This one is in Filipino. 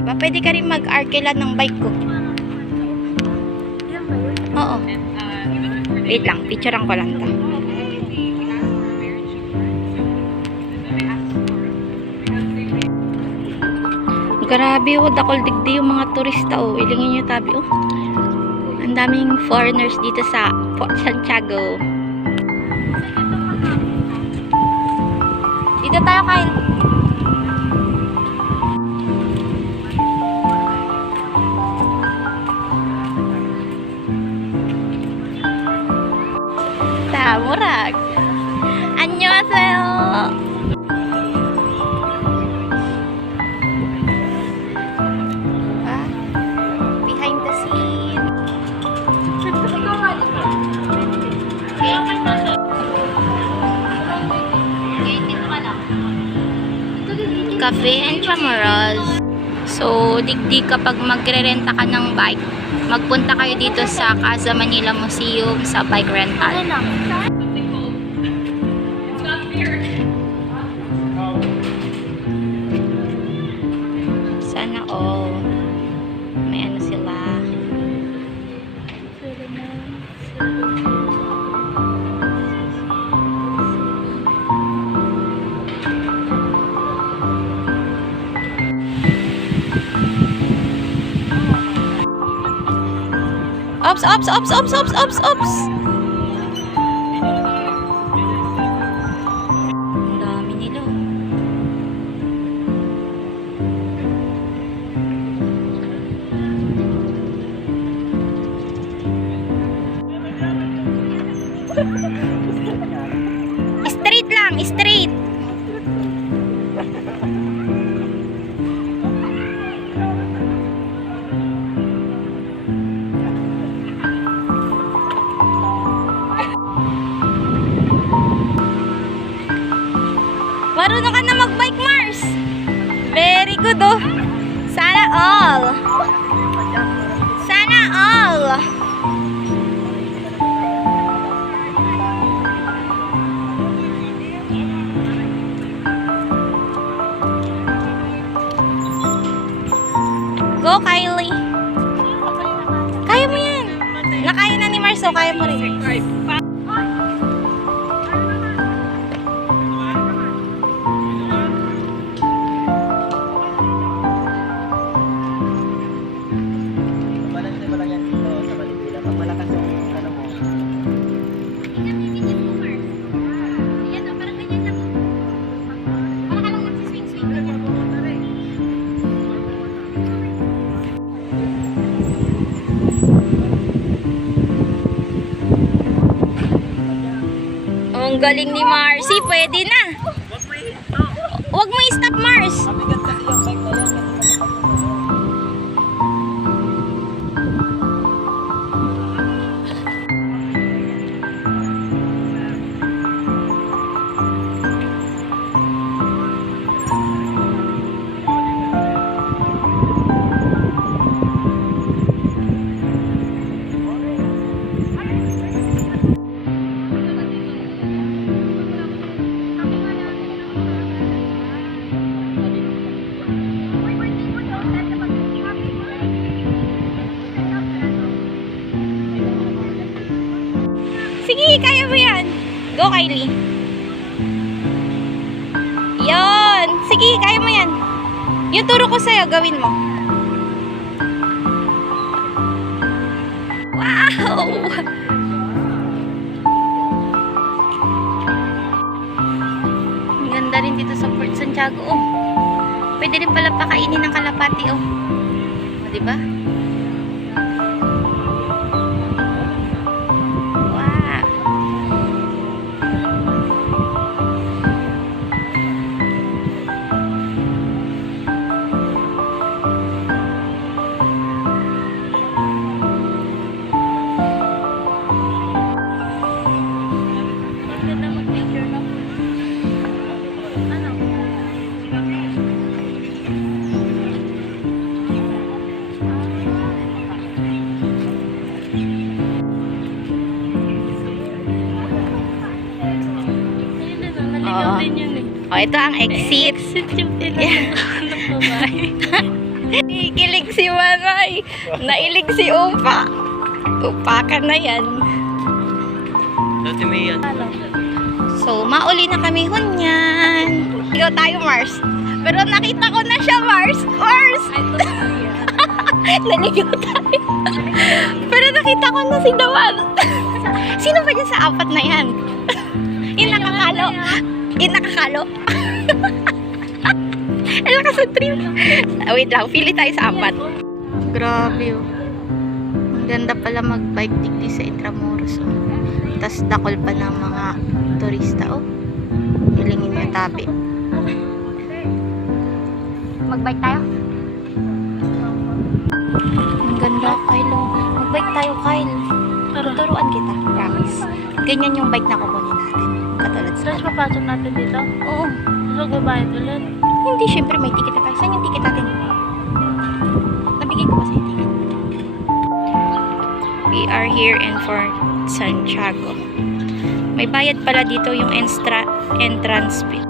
Diba? Pwede ka rin mag-arkelan ng bike ko. Oo. Wait lang, picturean ko lang ta. Grabe, dakol digdi yung mga turista, oh. Ilingin nyo tabi, oh. Ang daming foreigners dito sa Port Santiago. Dito tayo kain. Murag. Annyeonghaseyo. Behind the scene. Cafe and Chamoras. So, digdi kapag magre-renta ka ng bike, magpunta kayo dito sa Casa Manila Museum sa bike rental. Sana all. May ano sila. Ops, ops, ops, ops, ops, ops, ops. Ang dami nila. Straight lang, straight. Marunong ka na mag-bike, Mars. Very good, oh. Sana all. Sana all. Go, Kylie. Kaya mo yan. Nakaya na ni Mars, so kaya mo rin. Ang galing ni Marcy, pwede na. Huwag mo i-stop, Mars. Sige, kaya mo yan. Go, Kylie. Yon. Sige, kaya mo yan. Yung turo ko sa'yo, gawin mo. Wow! Ang ganda rin dito sa Port Santiago, oh. Pwede rin pala pakainin ng kalapati, oh. O, diba? Oh, ito ang exit. Exit yung pinag ng babae. Kikilig si Manay. Nailig si Upa. Upa ka na yan. Dati may yan. So, mauli na kami hunyan. Ikaw tayo, Mars. Pero nakita ko na siya, Mars. Mars! Naligaw tayo. Pero nakita ko na si Dawan. Sino ba dyan sa apat na yan? Yung nakakalo. Yung nakakalo. Alam ka sa trip. Wait lang, pili tayo sa apat. Grabe oh. Ang ganda pala mag-bike digdi sa Intramuros. Oh. Tapos dakol pa ng mga turista. Oh. Hilingin yung tabi. Mag-bike tayo? Ang ganda, Kyle. Oh. Mag-bike tayo, Kyle. Tuturuan kita, promise. Ganyan yung bike na kukunin natin. Katulad sa Tapos papasok natin dito. Oo. Tapos magbabayad ulit. Hindi, syempre may ticket na tayo. Saan yung ticket natin? Nabigay ko ba sa ticket? We are here in Fort Santiago. May bayad pala dito yung entrance fee.